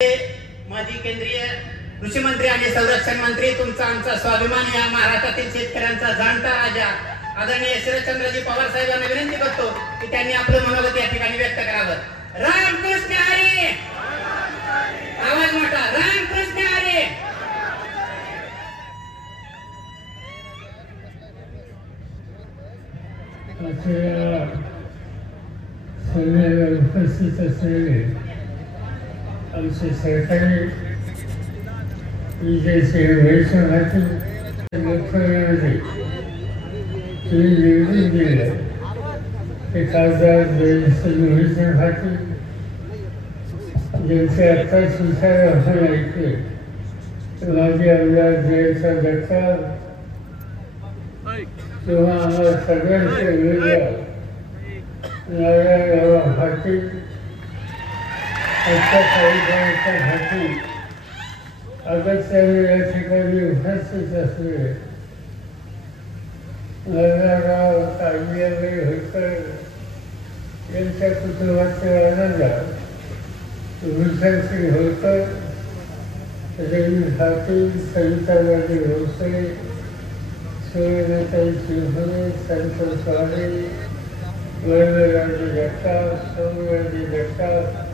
माजी केंद्रीय कृषी मंत्री आणि संरक्षण मंत्री तुमचा आमचा स्वाभिमान या महाराष्ट्रातील शेतकऱ्यांचा जाणता राजा आदरणीय शरदचंद्रजी पवार साहेबांना विनंती करतो की त्यांनी आपलं मनोगत या ठिकाणी व्यक्त करावं। रामकृष्ण हरी, आवाज मोठा, रामकृष्ण हरी। उपस्थित असलेले आमचे सरकारी विजयसिंह वैष्णवाची लोकसभेमध्ये तुम्ही निवडून दिलं ते खासदार जयसिंह वैष्णवाची ज्यांचे आत्ता सुसार आपण ऐकले माझे आमदार जयचा जगताप तेव्हा आम्हाला सगळ्यांच्या विरोधात नारायणराव पाटील आजच्या कार्यक्रमासाठी अगत्याने या ठिकाणी उपस्थित असलेले नारायणराव कांदियाबाई होळकर यांच्या कुटुंबाचे आनंदार भूषणसिंग होळकर, रवी पाटील, सविताबाई भोसले, सुरेखाताई शिवपुरे, संतोष वाडे, वरदराजे जगताप, सौम्यराजे जगताप,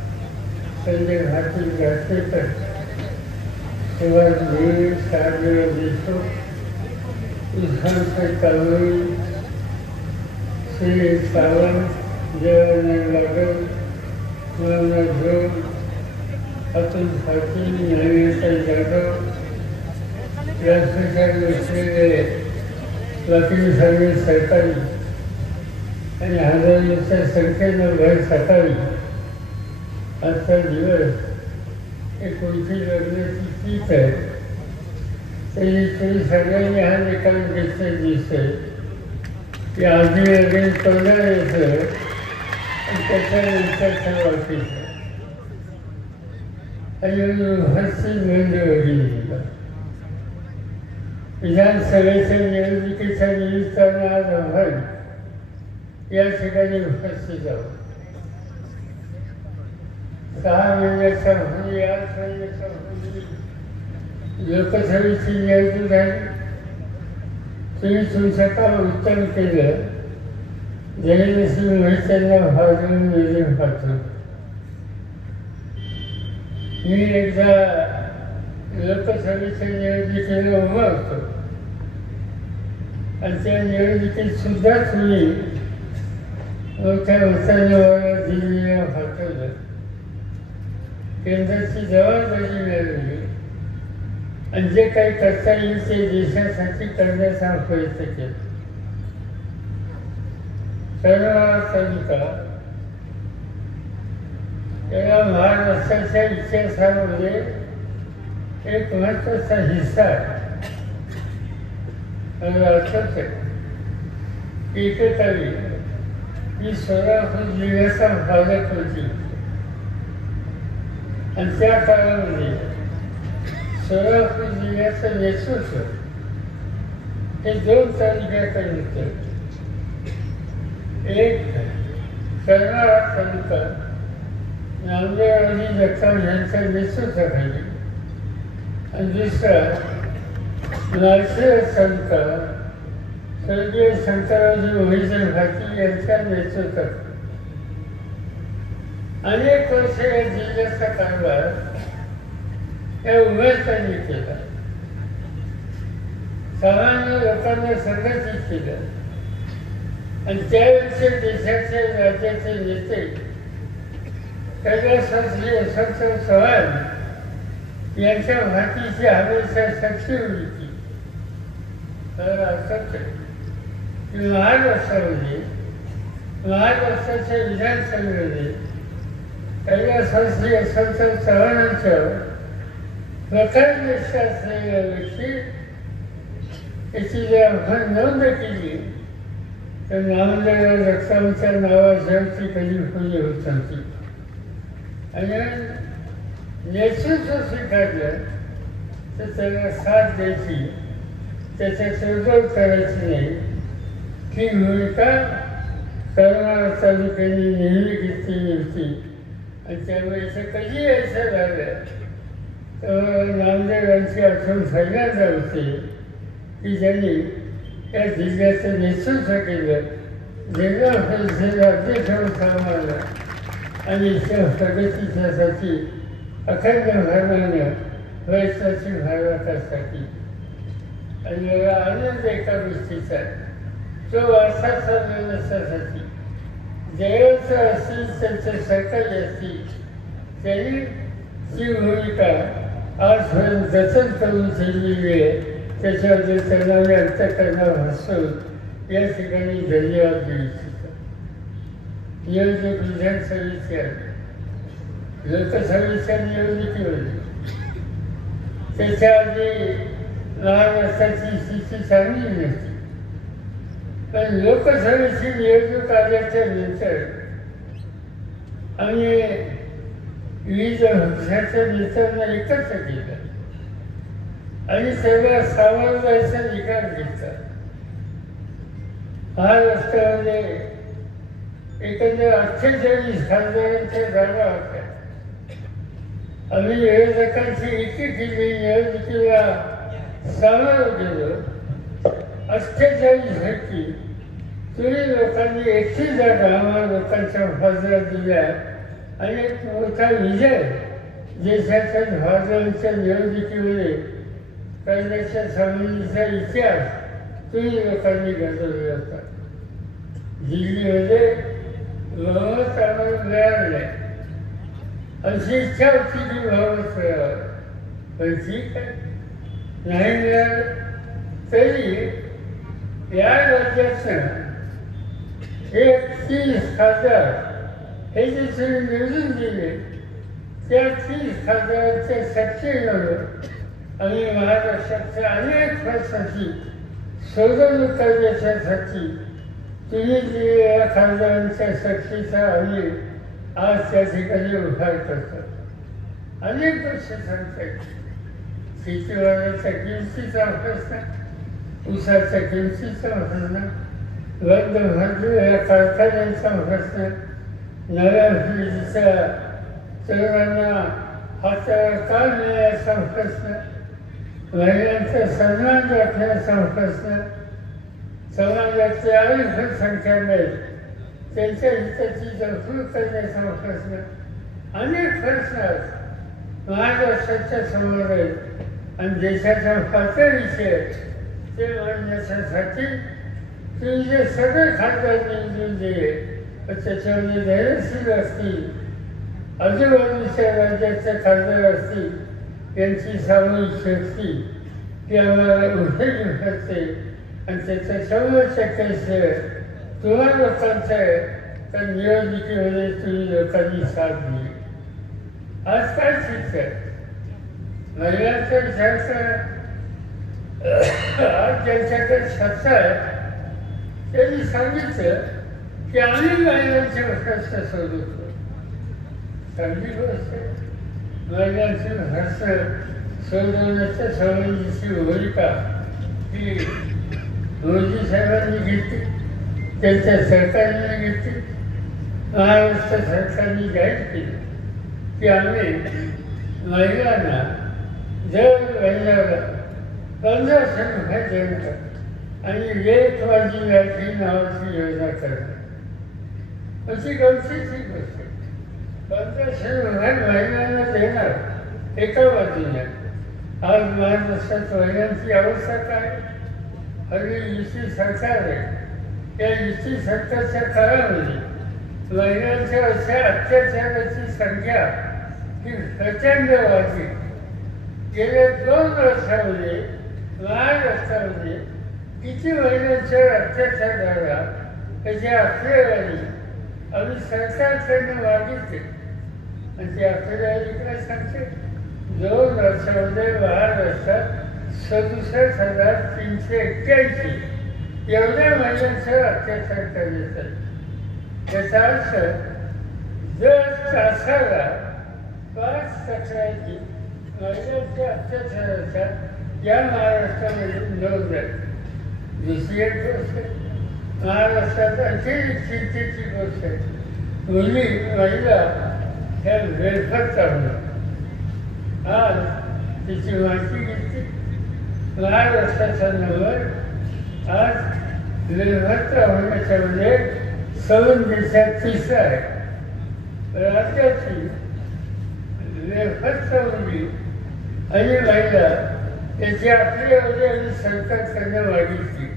संजय पाटील गाठेकर, सुभाष भिडे, शारदेव देशमुख, इस्माईल कांबळी, श्री सावंत, जवाहरलाल बागल, मोहम्मद जोग, अतुल पाटील, नवीनताई जाधव यासाठी असलेले बाकी सर्व सरकारी आणि हजारोच्या संख्येनं भर सकाळी आजचा दिवस एक कोणती लग्नाची तीच आहे तरी सगळ्यांनी हा निकाल घेतला दिसतोय की आधी वगैरे तोंडाला येतं आणि त्याच्यानंतर वाटतं आणि उपस्थित मंडळी विधानसभेच्या निवडणुकीच्या निमित्तानं आज आम्हाला या ठिकाणी उपस्थित आहोत। 6 महिन्याच्या होती 8 महिन्याच्या होती लोकसभेची निवडणूक झाली। तुम्ही तुमचं काम उत्तम केलं, जयसिंह वैष्णवांना भाजून निवडून पाठवलं। मी एकदा लोकसभेच्या निवडणुकीला उभा होतो आणि त्या निवडणुकीत सुद्धा तुम्ही मोठ्या उत्साहाने दिल्लीला पाठवलं। केंद्राची जबाबदारी मिळवली आणि जे काही करता येईल ते देशासाठी करण्याचा प्रयत्न केला। सर्व तालुका या महाराष्ट्राच्या इतिहासामध्ये एक महत्वाचा हिस्सा आहे। आठवत एकेकाळी ही सोलापूर जिल्ह्याचा पालक होती आणि त्या काळामध्ये सोलापूर जिल्ह्याचं नेतृत्व हे 2 तालुक्याकडे होतं। एक कर्नाळा तालुका नामदेवरावजी जगताप यांच्या नेतृत्वाखाली आणि दुसरा नाशिक तालुका स्वर्गीय शंकररावजी मोहिते पाटील यांच्या नेतृत्वात अनेक वर्ष या जिल्ह्याचा कारभार या उमेदवारांनी केला। सामान्य लोकांना संघटित केलं आणि त्यावेळेचे देशाचे राज्याचे नेते कैलासवासी यशवंतराव चव्हाण यांच्या भाटीची हमेशा शक्ती होती। तर असंच महाराष्ट्राच्या विधानसभेमध्ये कैलासवासी यशवंतराव चव्हाणांच्या प्रकारनिष्ठ असलेल्या व्यक्ती याची जर आपण नोंद केली तर नामदेवराव जगतापांच्या नावाशिवायची कधी पूजा होत नव्हती। आणि नेतृत्व स्वीकारलं तर त्याला साथ द्यायची, त्याच्या तडजोड करायची नाही ही भूमिका कर्नाळा तालुक्याने नेहमी घेतलेली होती। आणि त्यावेळेस कधी असं झालं तर नामदेवांची आठवण पहिल्यांदा होते की ज्यांनी या जिल्ह्याचं नेतृत्व केलं, जिल्हा परिषदेचा अध्यक्ष सांभाळला आणि त्या प्रगतीच्यासाठी अखंड भावनानं प्रयत्नशील भागासाठी. आणि मला आनंद एका गोष्टीचा, तो वारसा चालू नसण्यासाठी जयाचं असतील त्यांचं सरकारी असतील त्यांनी ती भूमिका आजपर्यंत जतन करून ठेवलेली आहे. त्याच्यामध्ये त्यांना मी अंतकरणावर हसवून या ठिकाणी धन्यवाद देऊ इच्छितो. निवडणूक विधानसभेची आहे, लोकसभेच्या निवडणुकीमध्ये त्याच्या आधी महाराष्ट्राची स्थिती चांगली नसते, पण लोकसभेची निवडणूक आल्याच्या नंतर आम्ही विविध पक्षाच्या नेत्यांना एकत्र केलं आणि सगळ्या सामोरचा निकाल घेतला. महाराष्ट्रामध्ये एकंदर 48 खासदारांच्या जागा होत्या. आम्ही विरोधकांची एकी केली, निवडणुकीला सामोरं गेलो. 48 पैकी तुम्ही लोकांनी 31 जागा आम्हाला लोकांच्या खासदार दिल्या आणि एक मोठा विजय देशाच्या भाजपाच्या निवडणुकीमध्ये करण्याच्या संबंधीचा इतिहास तुम्ही लोकांनी घडवला होता. दिल्लीमध्ये बहुमत आम्हाला मिळालं नाही, अशी इच्छा होती की बहुमत मिळावं, पण ठीक आहे, नाही मिळालं तरी या राज्याचं 30 खासदार हे जे तुम्ही निवडून दिले त्या 30 खासदारांच्या सत्तेवर आम्ही महाराष्ट्राच्या अनेक प्रश्नाची सोडवणूक करण्यासाठी तुम्ही दिलेल्या खासदारांच्या शक्तीचा आम्ही आज त्या ठिकाणी उभार करतो. अनेक गोष्टी सांगतात, शेतीमालाच्या किमतीचा प्रश्न, ऊसाच्या किमतीचा प्रश्न, बंद भरलेल्या कारखान्यांचा प्रश्न, नव्या पिढीच्या तरुणांना हातावर काम मिळण्याचा प्रश्न, महिलांचा सन्मान राखण्याचा प्रश्न, समाजाचे अल्पसंख्याक आहेत त्यांच्या हिताची तरतूद करण्याचा प्रश्न, अनेक प्रश्न आहेत महाराष्ट्राच्या समोर आहेत आणि देशाच्या पातळीचे ते मांडण्यासाठी तुम्ही जे सगळे खासदार निवडून दिले तर त्याच्यामध्ये धैर्यशील असतील, आजूबाजूच्या राज्याचे खासदार असतील यांची सामूहिक शक्ती ती आम्हाला उभेगी करते आणि त्याचं 100% श्रेय तुम्हा लोकांचं आहे. तर निवडणुकीमध्ये तुम्ही लोकांनी साथ दिली. आज काय शिक्षण महिलांचा विचार करा. आज ज्यांच्याकडे सत्ता आहे त्यांनी सांगितलं की आम्ही महिलांचे प्रश्न सोडवतो. चांगली गोष्ट आहे. महिलांचे प्रश्न सोडवण्याच्या संबंधीची भूमिका ही मोदी साहेबांनी घेतली, त्यांच्या सरकारने घेतली. महाराष्ट्र सरकारने जाहीर केलं की आम्ही महिलांना दर महिन्याला 1500 रुपये देणार आणि एक माझी लाडकी नावाची योजना करणार. अशी गमतीची गोष्ट. 1500 रुपये महिलांना देणार एका बाजूने. आज महाराष्ट्रात महिलांची अवस्था काय? हल्ली युती सरकार आहे. या युती सरकारच्या काळामध्ये महिलांच्या अशा अत्याचाराची संख्या ही प्रचंड वाढली. गेल्या 2 वर्षामध्ये महाराष्ट्रामध्ये किती महिलांच्यावर अत्याचार झाला त्याची आकडेवारी आम्ही सरकारकडनं मागितली आणि ती आकडेवारी काय सांगते? 2 वर्षामध्ये महाराष्ट्रात 67,381 एवढ्या महिलांच्यावर अत्याचार करण्यात आले. त्याचा अर्थ दर तासाला 5 तक्रारी महिलांच्या अत्याचाराच्या या महाराष्ट्रामध्ये नोंद आहे. दुसरी एक गोष्ट महाराष्ट्रात आणखी चिंतेची गोष्ट आहे. मुली महिला ह्या वेळफार चालवलं. आज तिची माहिती घेतली. महाराष्ट्राचा नंबर आज वेळफार होण्याच्यामध्ये सवन देशात तिसरा आहे. राज्याची वेळफार चालवली आणि महिला त्याची आपल्यावरती आणि सरकार त्यांना मागितली.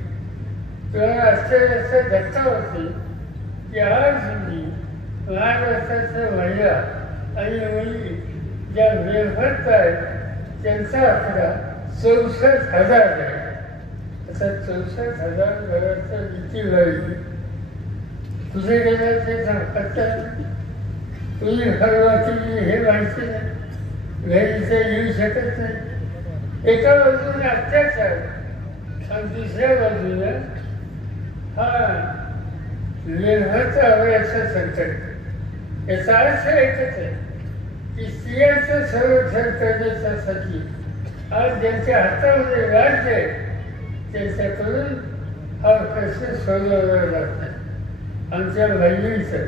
तेव्हा आश्चर्याचा धक्का होते की आज मी महाराष्ट्राच्या महिला आणि मुली ज्या वेळफार आहेत त्यांचा आकडा 64,000 आहे. असा 64,000 घराचा किती वाढली तुझे गेल्या ते पत्ता तुझी फरवा केली हे माहिती नाही. घरीचं येऊ शकत नाही. एका बाजूने अत्याचार आणि दुसऱ्या बाजूला हा वेळफारचा अवयाचं संकट. याचा अर्थ एकच आहे की स्त्रियांचं संरक्षण करण्यासाठी आज ज्यांच्या हातामध्ये राज्य आहे त्यांच्याकडून हा प्रश्न सोडवला जात नाही. आमच्या बहिणींचं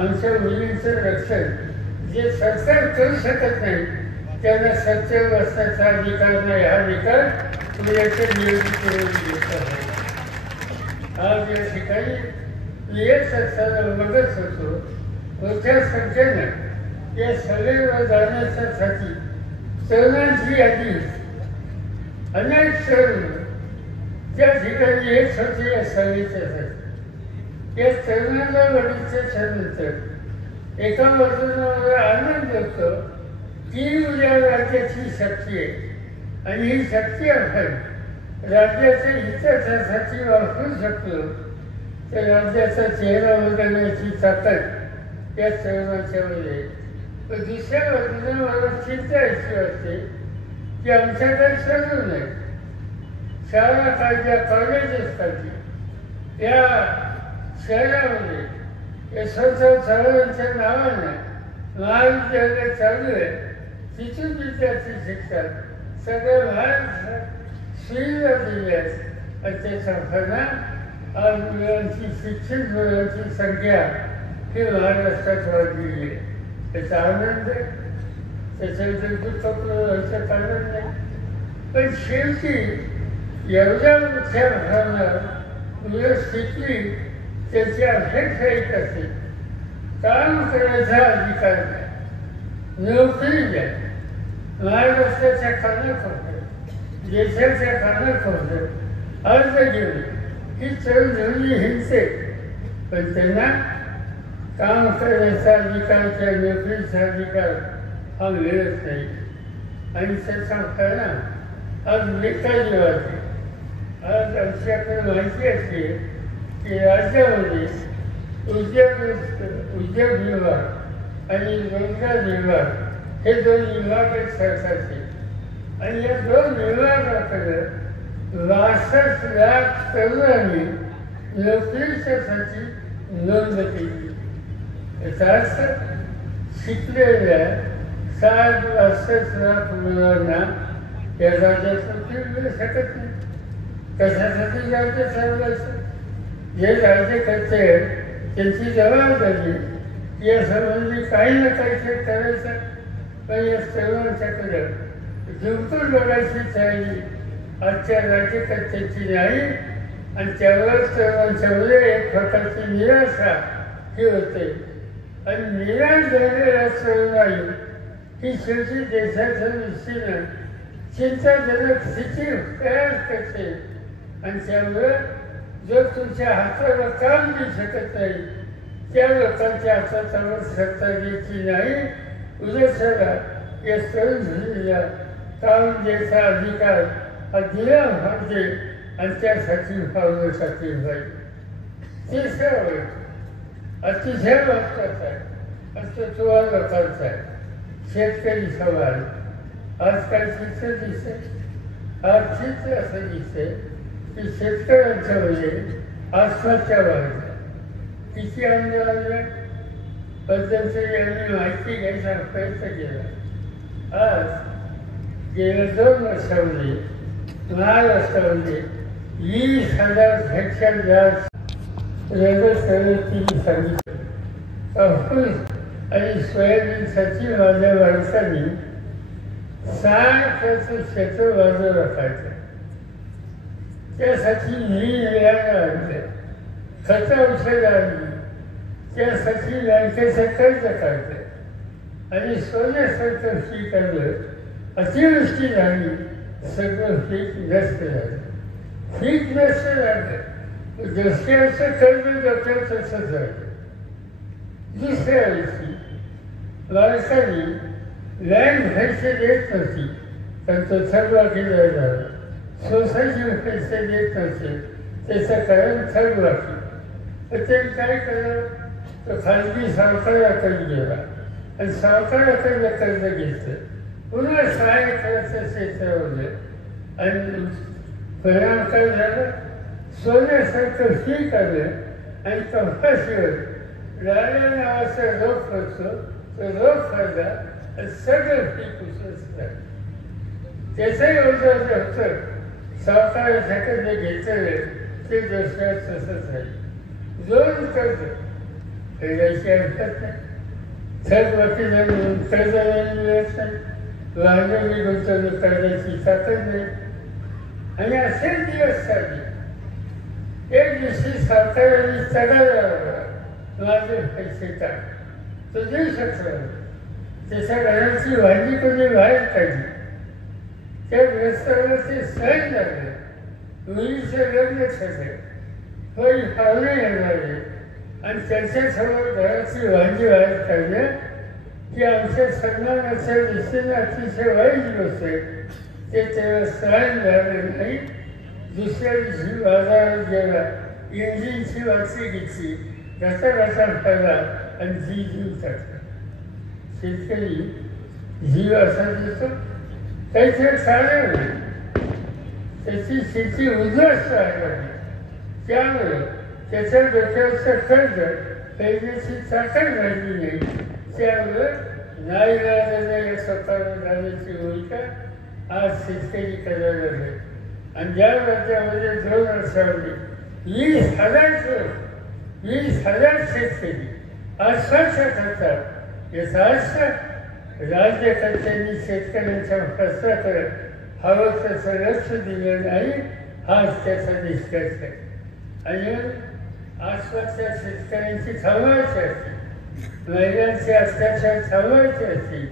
आमच्या मुलींचं रक्षण जे सरकार करू शकत नाही त्यांना सत्य बसण्याचा अधिकार नाही. हा अधिकार पुण्याच्या निवडणुकीवर घेतला आहे. आज या ठिकाणी येत असताना बघत होतो मोठ्या संख्येनं या सभेवर जाण्यासाठी तरुणांची यादी होती. अनेक तरुण त्या ठिकाणी येत होते या सभेच्यासाठी. या तरुणाला बघितल्याच्यानंतर एका बाजूला मला आनंद होतो की उद्या राज्याची शक्ती आहे आणि ही शक्ती आपण राज्याच्या हितासाठी वापरू शकलो तर राज्याचा चेहरा बदलण्याची ताकद या तरुणाच्यामध्ये. पण दुसऱ्या बाजूने मला चिंता अशी वाटते की आमच्याकडे तरुण आहे. शाळा काढल्या कॉलेजेससाठी या शहरामध्ये यशवंतराव चव्हाणांच्या नावानं महाविद्यालय चालू आहे. तिथून विद्यार्थी शिक्षण सगळ्या महाराष्ट्रात सुविधा दिल्या आहेत आणि त्याचा परिणाम आज मुलांची शिक्षित मुलांची संख्या ही महाराष्ट्रात वाढलेली आहे. त्याचा आनंद आहे. त्याच्याबद्दल दुःखपूर्ण व्हायचं कारण नाही. पण शेवटी एवढ्या मोठ्या भागाला मुलं शिकली त्याची अपेक्षा एक असेल काम करायचा अधिकार नाही. नोकरी द्या. महाराष्ट्राच्या कानाकोपऱ्यात देशाच्या कानाकोपऱ्यात अर्ज घेऊन ही तरुणी हिंसे पण त्यांना काम करण्याचा अधिकार त्या नोकरीचा अधिकार हा मिळत नाही आणि त्याचा परिणाम आज बेकारी वाढते. आज आमच्याकडे माहिती असते की राज्यामध्ये उद्योग विभाग आणि रोजगार विभाग हे दोन विभाग आहेत सरकारचे आणि या दोन विभागाकडे 62 लाख तरुणांनी नोकरीच्यासाठी नोंद केली. याचा अर्थ शिकलेल्या 62 लाख मुलांना या राज्यात नोकरी मिळू शकत नाही. कशासाठी राज्य चालवायचं? जे राज्यकर्ते आहेत त्यांची जबाबदारी यासंबंधी काही ना काहीतरी करायचं. पण या सर्वांच्याकडे जिंकून बघायचीच आहे आजच्या राज्यकर्त्याची नाही आणि त्यावर सर्वांच्यामध्ये एक प्रकारची निराशा ही होते आणि निराश झालेला सर्वांनी ही शेवटी देशाच्या दृष्टीनं चिंताजनक स्थिती तयार करते आणि त्यामुळं जर तुमच्या हाताला काम देऊ शकत नाही त्या लोकांच्या हातावर सत्ता द्यायची नाही. उद्याच्याला या तरुण मुलीला काम द्यायचा अधिकार हा दिला पाहिजे आणि त्यासाठी पावलं टाकली पाहिजे. तिसरा वर्ग अतिशय महत्त्वाचा आहे. अस्तित्वा लोकांचा आहे. शेतकरी सवाल आजकाल चित्र दिसते. आज चित्र असं दिसते की शेतकऱ्यांच्यामध्ये आत्महत्या वाढल्या. किती आंदोलन बद्दलचं यांनी माहिती घ्यायचा प्रयत्न केला. आज गेल्या 2 वर्षामध्ये महाराष्ट्रामध्ये 20,000पेक्षा जास्त रगत सांगितलं. आणि सोयाबीनसाठी माझ्या माणसांनी 6 क्षेत्र बाजू राखायचं. त्यासाठी मी आणले, खतं औषध आणली, त्यासाठी बँकेचं कर्ज काढलं आणि सोन्यासारखं पीक आणलं. अतिवृष्टी झाली, सगळं पीक नष्ट झालं. पीक नष्ट झालं, दुसऱ्याचं कर्ज डोक्यात तसंच झालं. दुसऱ्या वर्षी माणसाने लँड पैसे देत नव्हती, पण तो थकबाकीदार झाला. सोसायटी पैसे देत नव्हते, त्याचं कारण थकबाकी. तर त्यांनी काय केलं, तो खाजगी सावकाराकडे गेला आणि सावकाराकडनं कर्ज घेतलं. पुन्हा 6 एकराचं क्षेत्रावलं आणि परिणाम काय झालं, सोन्यासारखं पीक आलं आणि कपाशीवर लाल्या नावाचा रोग पडतो. तो रोग पडला आणि सगळं पीक उसळलं. त्याचंही उदाहरण होतं, सावकाराच्याकडे घेतलेलं ते दुसऱ्यात तसंच आहे. 2 कर्ज फेडायची हरकत नाही, थकबाकी झाली कर्ज मिळत नाही, वाहनांनी गुंतवणूक करण्याची ताकद नाही. आणि असे दिवस चालले. एक दिवशी सावकारांनी तगादा लावला, माझे पैसे टाक. तो देऊ शकतो. त्याच्या घराची भाजी कोणी बाहेर काढली. त्या रस्त्यावर ते सहन लागले. मुलीचं लग्न झालं, होई पाहुणे येणारे आणि त्यांच्यासमोर घराची भाजी बाहेर काढल्या की आमच्या सन्मानाच्या दृष्टीने अतिशय वाईट गोष्ट आहे. ते तेव्हा सहन झालं नाही. दुसऱ्या दिवशी बाजारात गेला, इंजिनची वाची घेतली, घसा पडला आणि जीव टाकला. शेतकरी जीव असा देतो, काहीतरी साधं होईल. त्याची शेती उद्ध्वस्त आहे. त्यामुळे त्याच्या डोक्यावरचं कर्ज फेडण्याची ताकद राहिली नाही. त्यामुळं नाईलाजाने या स्वतःला झाल्याची भूमिका आज शेतकरी करायला लागले. आणि ज्या राज्यामध्ये 2 वर्षामध्ये 20,000 शेतकरी आत्महत्या करतात. याचा अर्थ राज्यकर्त्यांनी शेतकऱ्यांच्या प्रश्नाकडे हवं तसं लक्ष दिलं नाही, हाच त्याचा निष्कर्ष आहे. आणि आसपासच्या शेतकऱ्यांची थांबवायची असते, महिलांचे अत्याचार थांबवायचे असतील,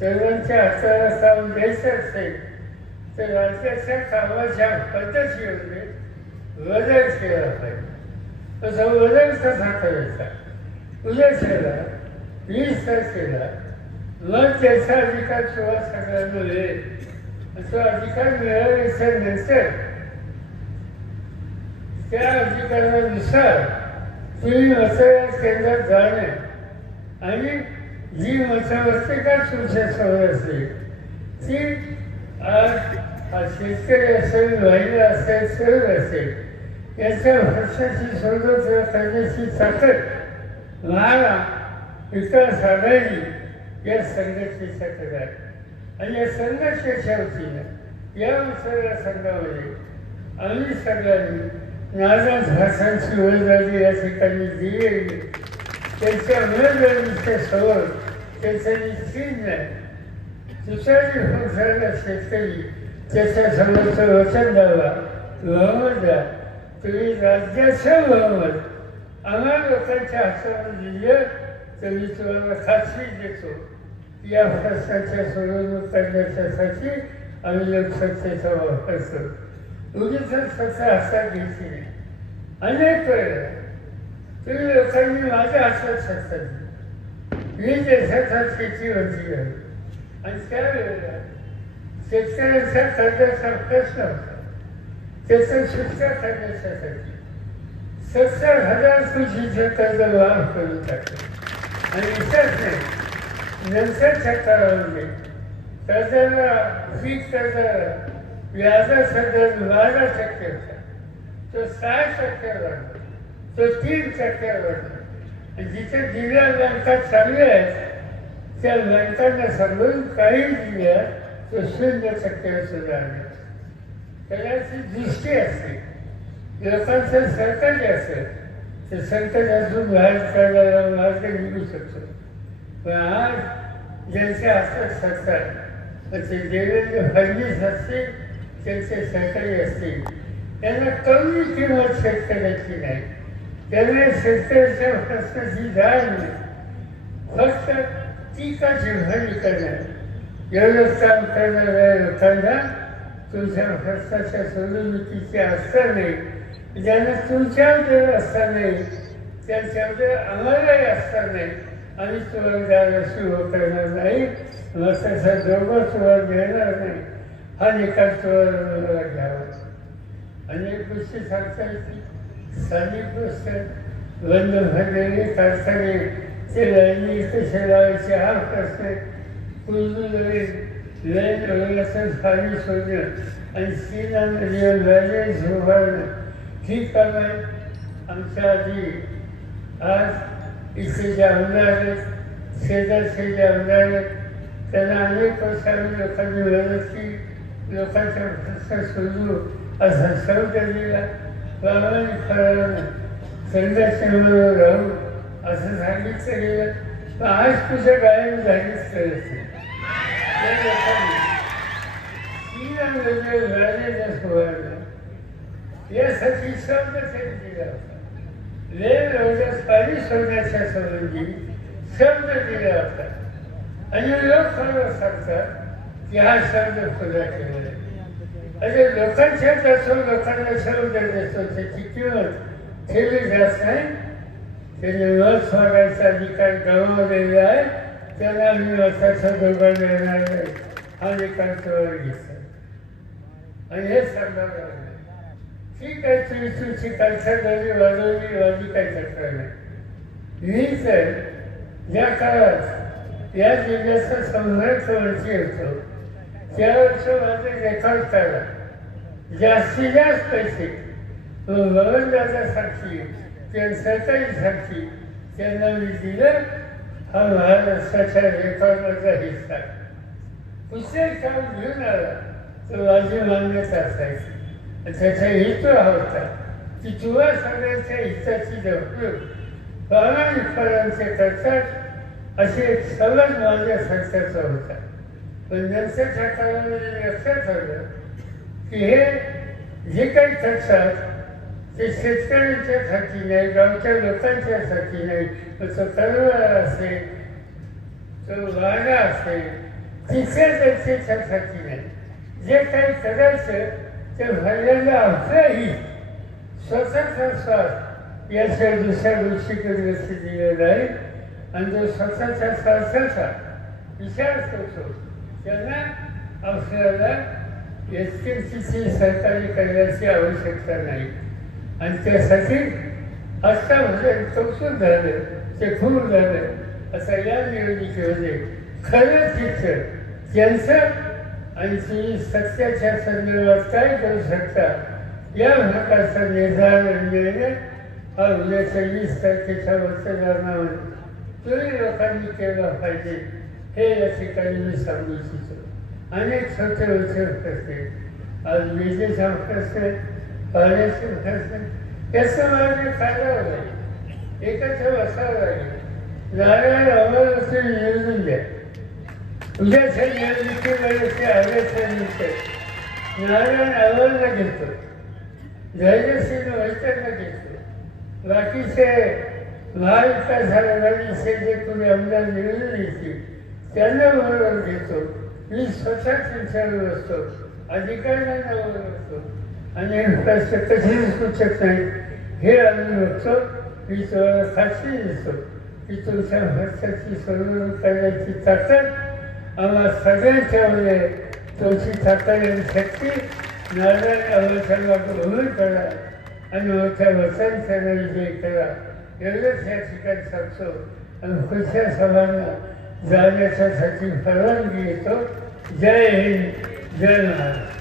तरुणांच्या हाताला काम द्यायचं असेल तर राज्याच्या कामाच्या पद्धतीमध्ये बदल केला पाहिजे. तसा बदल कसा करायचा, उद्या केला, 20 तारखेला मग त्याचा अधिकार किंवा सगळ्यांना मिळेल. तो अधिकार मिळाल्याच्या नंतर त्या अधिकारानुसार तुम्ही मतदान केंद्रात जाणे आणि जी मतदार तुमच्या समोर असेल ती आज शेतकरी असेल, महिला असेल, सर्व असेल, याच्या प्रश्नाची सोडवणूक करण्याची ताकद महाविकास आघाडी या संघटनेच्याकडे आहे. आणि या संघटनेच्या वतीनं या मतदारसंघामध्ये आम्ही सगळ्यांनी नाराज भाषांची उमेदवारी या ठिकाणी दिली. त्यांच्या उमेदवारीच्या समोर त्यांचा निश्चित नाही. दुसऱ्याची फुटसाला शेतकरी त्याच्यासमोरचं वचन द्यावा, बहुमत द्या. तुम्ही राज्याचं बहुमत आम्हा लोकांच्या हातावर दिलं तर मी तुम्हाला खात्री देतो की या प्रश्नाच्या सोडवणूक करण्याच्यासाठी आम्ही लोकसत्तेचा वापर करू. उगीच स्वतः हातात घेतली नाही. अनेक वेळेला तुम्ही लोकांनी माझ्या हातात सत्ता दिली, मी देशाचा शेतीवरती आहे. आणि त्यावेळेला शेतकऱ्यांचा कर्जाचा प्रश्न होता. त्याचं सुटका करण्यासाठी 70,000 कोटीचं कर्ज माफ करून टाकलं. आणि इथंच नाही, नंतरच्या काळामध्ये कर्जाला पीक कर्जाला व्याजाचा दर 12% होता, तो 6% वाढला, तो 3% वाढला. आणि जिथे दिल्या बँका चांगल्या आहेत त्या बँकांना समजून काही दिल्या तो 0% सुधारणे. त्याची दृष्टी असते. लोकांचं सरकारी असेल तर सरकारी अजून बाहेर काढायला मार्ग निघू शकतो. पण आज ज्यांच्या हातात सत्ता ते देवेंद्र फडणवीस असतील, त्यांचे सहकारी असतील, त्यांना कमी किंमत शेतकऱ्याची नाही, त्यांना शेतकऱ्याच्या प्रश्नाची जाण नाही, फक्त टीका जिव्हाळी करणार एवढंच काम करणाऱ्या लोकांना तुमच्या प्रश्नाच्या सोडवणुकीची आस्था नाही, ज्यांना तुमच्याबद्दल आस्था नाही, त्यांच्याबद्दल आम्हालाही आस्था नाही, आम्ही तुम्हाला द्यायला सुरू करणार नाही, मग तसा दोघं तुम्हाला देणार नाही, हा निकाल तुम्हाला घ्यावा. अनेक गोष्टी सांगता येतील, स्थानिक गोष्ट बंद भरलेले कारखाने ते लाईनी कसे लावायचे हा प्रश्न लाईन ओळखून पाणी सोडणं आणि सीनामध्ये लाईन उभारणं ही काम आहे. आमच्या आधी आज इथे जे आमदार आहेत, शेजारचे जे आमदार आहेत, त्यांना अनेक वर्षांनी लोकांनी मदत केली, लोकांचा प्रश्न सोडू असा शब्द दिला, प्रामाणिकपणानं संघर्षामध्ये राहू असं सांगितलं गेलं. पण आज तुझं गायब झालीच करत नाही. त्या लोकांनी सीनामध्ये लाईन उभारणं यासाठी शब्द त्यांनी दिला होता. लेन रोजच पाणी सोडण्याच्या संबंधी शब्द दिला होता आणि लोक मला सांगतात की हा शब्द खुला केला. अरे लोकांच्या त्याचं लोकांना शब्द देतो, त्याची किंमत ठेवली जात नाही. त्याने मत मागायचा अधिकार गमावलेला आहे, त्यांना आम्ही मताचा धोका देणार नाही, हा निकाल तुम्हाला घेतला आणि हे सांगावं लागलं. ठीक आहे, तुम्ही तुमची कालसादारी वाजवली काही तक्रार नाही. मी तर ज्या काळात या जिल्ह्याचा संघर्ष मंत्री होतो त्यावेळेस माझं रेकॉर्ड काढा, जास्तीत जास्त पैसे बबनदादासारखी किंवा सरकारीसाठी त्यांना मी दिलं. हा महाराष्ट्राच्या रेकॉर्डमधला हिस्सा. पुस्तक काम घेऊन आला तर माझी मान्यता असायची. त्याचा हेतू हा होता की तुला सगळ्यांच्या हिताची जपणूक प्रामाणिकपणाचे करतात असे एक समज माझ्या संस्थेचा होता. पण नंतरच्या काळामध्ये लक्षात आलं की हे जे काही करतात ते शेतकऱ्यांच्यासाठी नाही, गावच्या लोकांच्यासाठी नाही, मग तो तरुणाला असेल, तो वाघा असेल, तिसऱ्या दर्शेच्यासाठी नाही. जे काही करायचं ते भरलेलं आपलंही स्वतःचा स्वार्थ याच्या दुसऱ्या गोष्टीकडे लक्ष दिलेलं आहे आणि जो स्वतःच्या स्वार्थाचा विचार करतो त्यांना आपल्याला एसटीची सहकार्य करण्याची आवश्यकता नाही. आणि त्यासाठी आत्तापर्यंत कौतुक झालं, ते खूप झालं असं या निवडणुकीमध्ये खरं चित्र त्यांचं आणि तुम्ही सत्याच्या संदर्भात काय करू शकता या प्रकारचा निर्धार निर्णय हा उद्याच्या 20 तारखेच्या मतदानामध्ये तुम्ही लोकांनी केला पाहिजे हे या ठिकाणी मी सांगू इच्छितो. अनेक छोटे छोटे प्रश्न, आज विजेचा प्रश्न, पाण्याचे प्रश्न, याचं मार्ग काढावं लागेल, एकत्र बसावं लागेल. नारायण आम्हाला तुम्ही निवडून द्या. उद्याच्या निवडणुकीमध्ये ते आल्याच्यानंतर नारायण आव्हानला घेतो, धैर्यसिंह वैद्यांना घेतो, बाकीचे महाविकास आघाडीचे जे कोणी आमदार निवडून येतील त्यांना बरोबर घेतो. मी स्वतः त्यांच्यावर बसतो, अधिकाऱ्यांना बरोबर बसतो आणि प्रश्न कधीच सुचत नाही हे आम्ही बघतो. मी तुम्हाला खात्री देतो की तुमच्या भरसाची सोडवणूक करण्याची ताकद आम्हा सगळ्यांच्यामध्ये, तुमची ताकद आणि शक्ती नारायण आव्हानाला उभं करा आणि मोठ्या वचनचा विजय करा एवढंच या ठिकाणी सांगतो आणि पुढच्या सभांना जाण्याच्यासाठी परवानगी घेतो. जय हिंद, जय महाराष्ट्र.